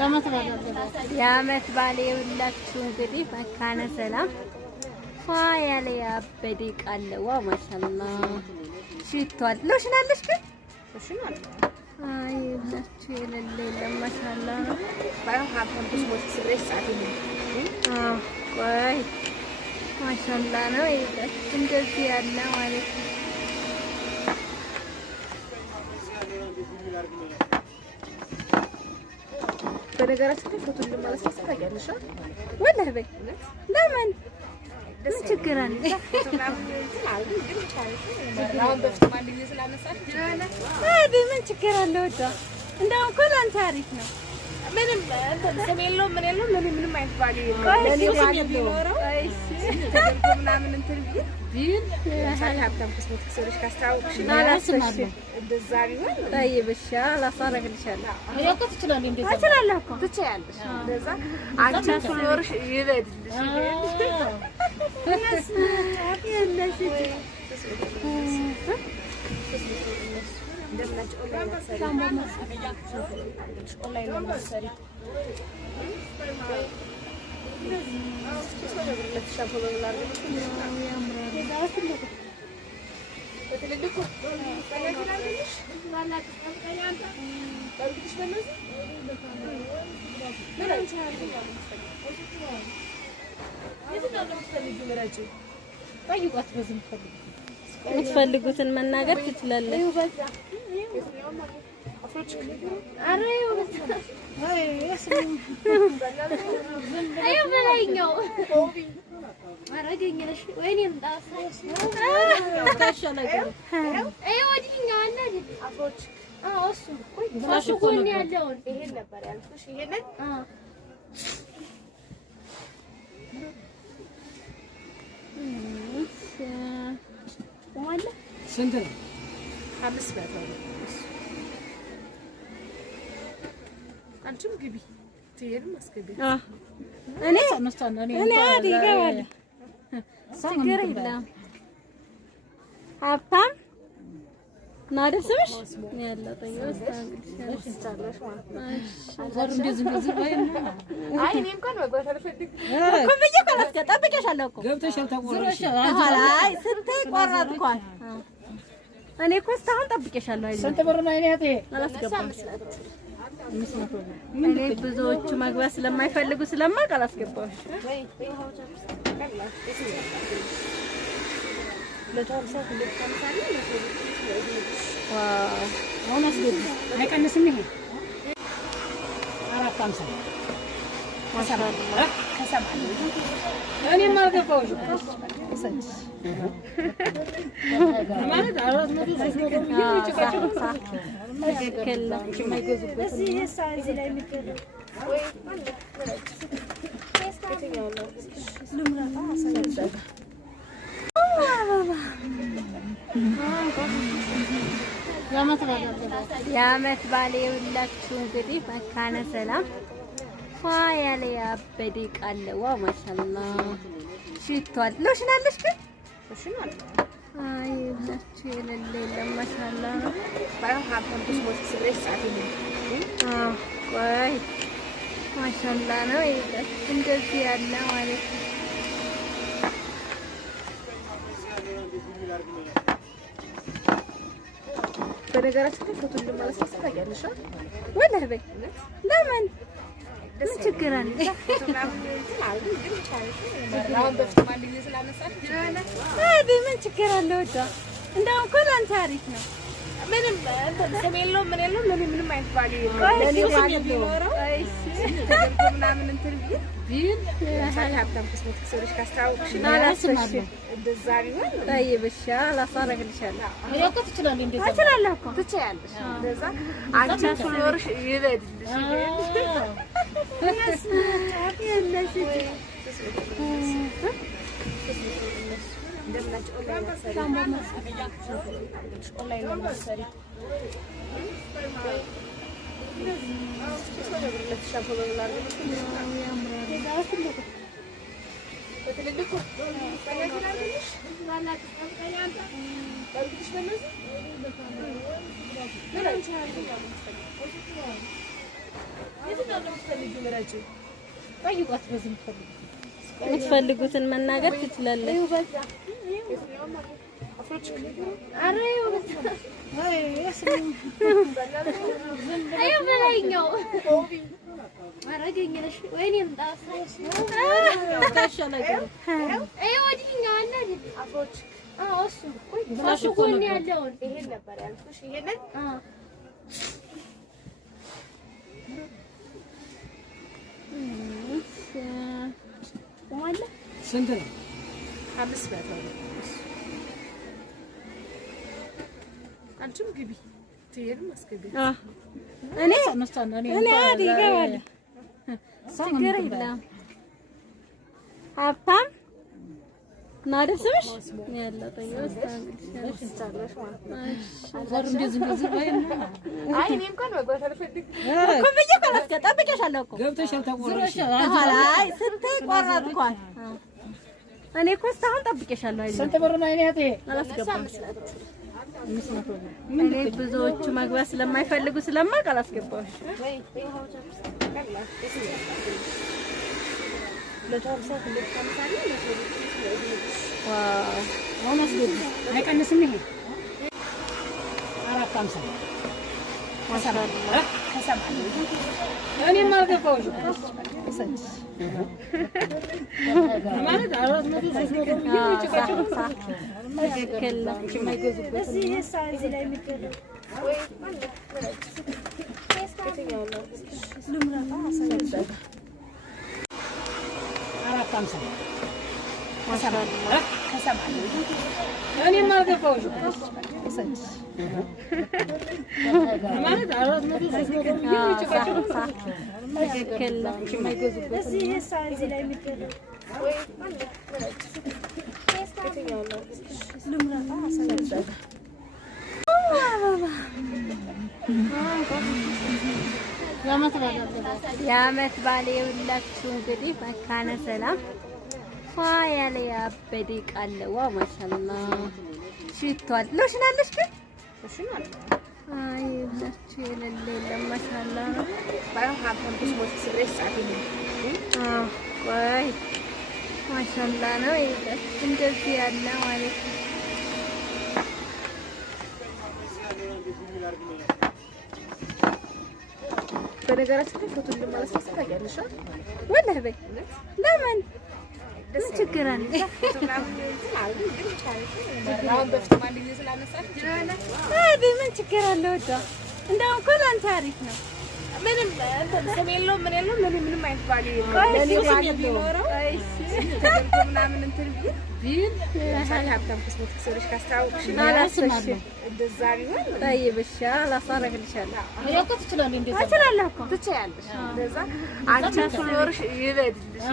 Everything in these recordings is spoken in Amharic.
የዓመት በዓል ይውላችሁ እንግዲህ መካነ ሰላም ፋያለ ያበደ ቃለዋ ማሻአላ ሽቷል። ሎሽን አለሽ ግን ሎሽን አለ። አይ ይውላችሁ የሌለ የለም ማሻአላ ነው። ባይሆን ሀብታም ብዙ ስብሬስ አትኝ ቆይ ማሻአላ ነው። ይውላችሁ እንደዚህ ያለ ማለት ነው። በነገራችን ላይ ፎቶ እንደማለስ ታውቂያለሽ ወላሂ በይ ለምን ምን ችግር አለ? ምን ችግር አለ? ወጣ እንደው እኮ ላንተ አሪፍ ነው። ምንም ስም የለውም ምን የለውም ምንም አይነት ባል የለውም። ምናምን እንትን ቢል ሀብታም ክስሞት ክሰሮች ካስተዋወቅሽ እንደዛ ቢሆን ጠይብሻ ላሳረግልሻለሁ። እኮ ትችላለሽ እንደዛ ትችላለሽ እኮ ትችያለሽ። እንደዛ አንቺ ፍሎርሽ ይበድልሽ ያለሽ እንደምናጭ ኦንላይን ነው ሰሪ የምትፈልጉትን መናገር ትችላለሽ። ስንት ነው? 5 ብር ነው። አንቺም ግቢ ትሄድም አስገቢ። እኔ አዲ ይገባል። ችግር የለም። ሀብታም ነው አይደል ስምሽ? ያለው ጠይቀሽ ታንግልሽ ማለት ነው። ዘር እንደዚህ ባይና አይ እኔ እንኳን መግባት አልፈልግም እኮ ብዬሽ እኮ ጠብቄሻለሁ እኮ ገብተሻል። ተቆረሽ አይ ስንቴ ቆረጥኳል። እኔ እኮ እስካሁን ጠብቄሻለሁ። አይደል ስንት ብር ነው? እኔ አላስገባም። እኔ ብዙዎቹ መግባት ስለማይፈልጉ ስለማውቅ አላስገባሁሽ። ዋው አሁን አስገቢ። አይቀንስም። ይሄ 450 እኔም አልገባሁሽ ማለት 400 ትክክል ነው። የማይገዙበት የዓመት በዓል ይውላችሁ እንግዲህ መካነ ሰላም ፋያለ ያበደ ቃለዋ ማሻአላ ሽቷል። ሎሽን አለሽ ግን ሎሽን አለ። አይ ይውላችሁ የሌለ የለም ማሻአላ ነው። ባይሆን ሀብታም ክስሞት ስብሬስ አትኝ ቆይ ማሻአላ ነው። ይውላችሁ እንደዚህ ያለ ማለት ነው። በነገራችን ላይ ፎቶ እንደማለስ ታውቂያለሽ ወላሂ በይ ለምን ምን ችግር አለ? ምን ችግር አለ? ወጣ እንደው እኮ ላንተ አሪፍ ነው። ምንም ስም የለውም ምን የለውም ምንም አይነት ባል የለውም። ምናምን እንትን ቢል ሀብታም ክስሞት ክሰሮች ካስተዋወቅሽ እንደዛ ቢሆን ጠይብሻ ላሳረግልሻለሁ። እኮ ትችላለሽ እንደዛ ትችላለሽ እኮ ትችያለሽ። እንደዛ አንቺ ፍሎርሽ ይበድልሽ ያለሽ እንደምናጭ ኦንላይን ነው ሰሪ የምትፈልጉትን መናገር ትችላለህ። ስንት ነው? 500 አንቺም ግቢ ትሄድም አስገቢ። እኔ አዲ ይገባል። ችግር የለም። ሀብታም ናደስሽ ያለው ጠይቀስ ታንግልሽ ዛሬ እንደዚህ አይ እኔ እንኳን መግባት አልፈልግም እኮ ብዬሽ ካላስገ ጠብቄሻለሁ እኮ ገብተሻል። ተቆረሽ አይ ስንቴ ቆረጥኳል። እኔ እኮ እስካሁን ጠብቄሻለሁ። አይደል ስንት ብር ነው? አይኔ አላስገባም። እኔ ብዙዎቹ መግባት ስለማይፈልጉ ስለማውቅ አላስገባሁሽ። ዋው አሁን አስገቢ። አይቀንስም። ይሄ 450 እኔም አልገባሁሽም ማለት 400 ትክክል ነው። እኔም አልገባሁሽም ማለት 400 ትክክል ነው። የዓመት በዓል የሁላችሁ እንግዲህ መካነ ሰላም ያለ ያበደ ቃለዋ ማሻአላ ሽቷል። ሎሽን አለሽ ግን ሎሽን አለ። አይ ለች የሌለ የለም። ማሻአላ ነው። ባይሆን ሞት ስብሬስ ጻፊ ነው። ቆይ ማሻአላ ነው። ይሄ እንደዚህ ያለ ማለት ነው። በነገራችን ላይ ፎቶ እንደማለስ ታውቂያለሽ? ወላሂ በይ ለምን ምን ችግር አለ? ምን ችግር አለ? ወጣ እንደው እኮ ላንተ አሪፍ ነው። ምንም ስም የለውም ምን የለውም። ምንም አይነት ባል ቢኖረው ምናምን እንትን ቢል ሀብታም ክስሞት ክሰሮች ካስተዋወቅሽ እንደዛ ቢሆን ጠይብሻ ላሳረግልሻለሁ። እኮ ትችላለሽ። እንደዛ እችላለሁ እኮ ትችያለሽ። እንደዛ አንቺ ፍሎርሽ ይበድልሽ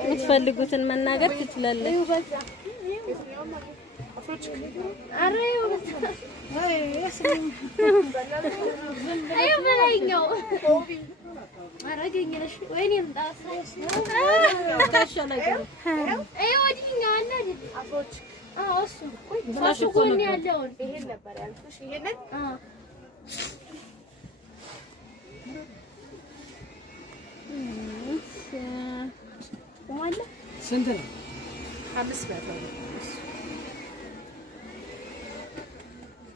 የምትፈልጉትን መናገር ትችላለህ። ስንት ነው? 500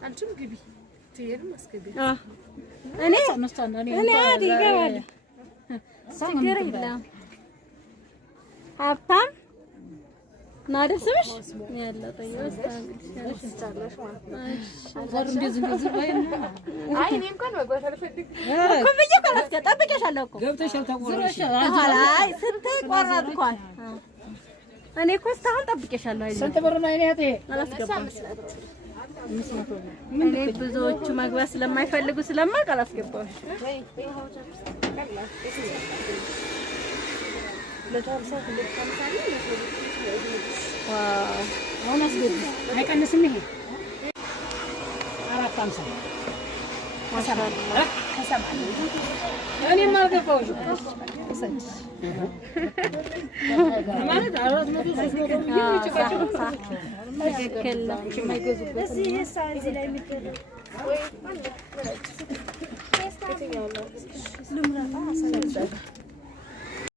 አንቺም ግቢ ትሄድም አስገቢ። እኔ አዲ ይገባል። ችግር የለም። ሀብታም ናደስሽ ያለው ጠይቀስ ታንግልሽ አይ እኔ እንኳን መግባት አልፈልግም እኮ ብዬሽ ካላስገ ጠብቄሻለሁ እኮ ገብተሻል። ተቆረሽ አይ ስንቴ ቆረጥኳል። እኔ እኮ እስካሁን ጠብቄሻለሁ። አይደል ስንት ብር ነው? አይኔ አላስገባም። እኔ ብዙዎቹ መግባት ስለማይፈልጉ ስለማውቅ አላስገባሁሽ። ዋው አሁን አስገቢ አይቀንስም። ይሄ 450 እኔም አልገባሁሽ ማለት 400 ትክክል ነው።